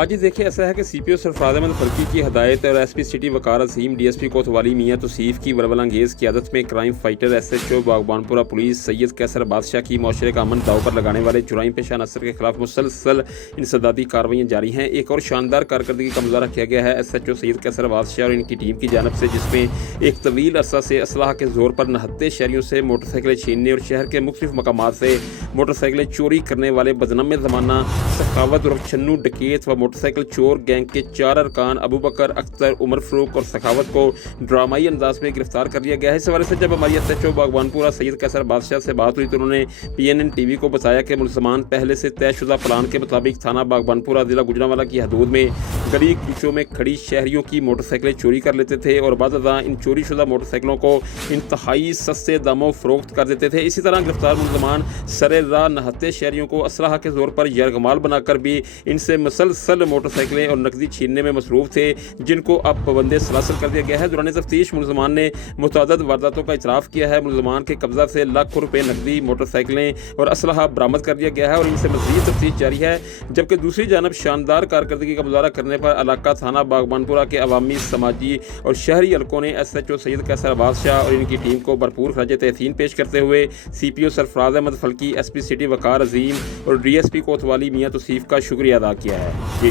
हाँ जी, देखिए ऐसा है कि सीपीओ सरफराज अहमद फल्की की हदायत और SP city Waqar Azeem DSP Kotwali Mian Tauseef की वरवलांगेज़ क़ियादत में crime fighter SHO Baghbanpura police Syed Qaiser Badshah की मुआशरे का अमन दाव पर लगाने वाले जुराइम पेशा अनसर के खिलाफ मुसलसल इंसदादी कार्रवाइयाँ जारी हैं। एक और शानदार कारकर्दगी का मुजाहरा किया गया है एसएचओ सैयद कैसर बादशाह और इनकी टीम की जानब से, जिसमें एक तवील अरसा से असलाह के जोर पर नहत्ते शहरियों से मोटरसाइकिलें छीनने और शहर के मुख्तलिफ मकामात से मोटरसाइकिलें चोरी करने वाले बदनम ज़माना सखावत और छन्नू डकैत व मोटरसाइकिल चोर गैंग के 4 अरकान अबू बकर, अख्तर, उमर फरूक और सखावत को ड्रामाई अंदाज में गिरफ्तार कर लिया गया है। इस हवाले से जब हमारी एसएचओ बागबानपुरा सैयद कैसर बादशाह से बात हुई तो उन्होंने पीएनएन टीवी को बताया कि मुल्ज़मान पहले से तयशुदा प्लान के मुताबिक थाना बागबानपुरा जिला गुजरांवाला की हदूद में गली कूचों में खड़ी शहरियों की मोटरसाइकिलें चोरी कर लेते थे और बाज़ इन चोरी शुदा मोटरसाइकिलों को इंतहाई सस्ते दामों फरोख्त कर देते थे। इसी तरह गिरफ्तार मुल्ज़मान सरे राह नहत्ते शहरियों को असलाह के जोर पर यरगमाल बनाकर भी इनसे मुसलसल मोटरसाइकिलें और नकदी छीनने में मसरूफ़ थे, जिनको अब पाबंदे सलासल कर दिया गया है। दौरान तफ्तीश मुल्ज़मान ने मुतअद्दिद वारदातों का इतराफ़ किया है। मुल्ज़मान के कब्ज़ा से लाखों रुपये नकदी, मोटरसाइकिलें और असलहा बरामद कर लिया गया है और इनसे मज़ीद तफ्तीश जारी है। जबकि दूसरी जानब शानदार कारकर्दगी का मुजाहरा करने पर इलाका थाना बागबानपुरा के अवामी, समाजी और शहरी हलकों ने एसएचओ सैयद कैसर बादशाह और इनकी टीम को भरपूर खराज तहसीन पेश करते हुए CPO Sarfraz Ahmad Falki, SP city Waqar Azeem और डीएसपी कोतवाली मियां तौसीफ का शुक्रिया अदा किया है।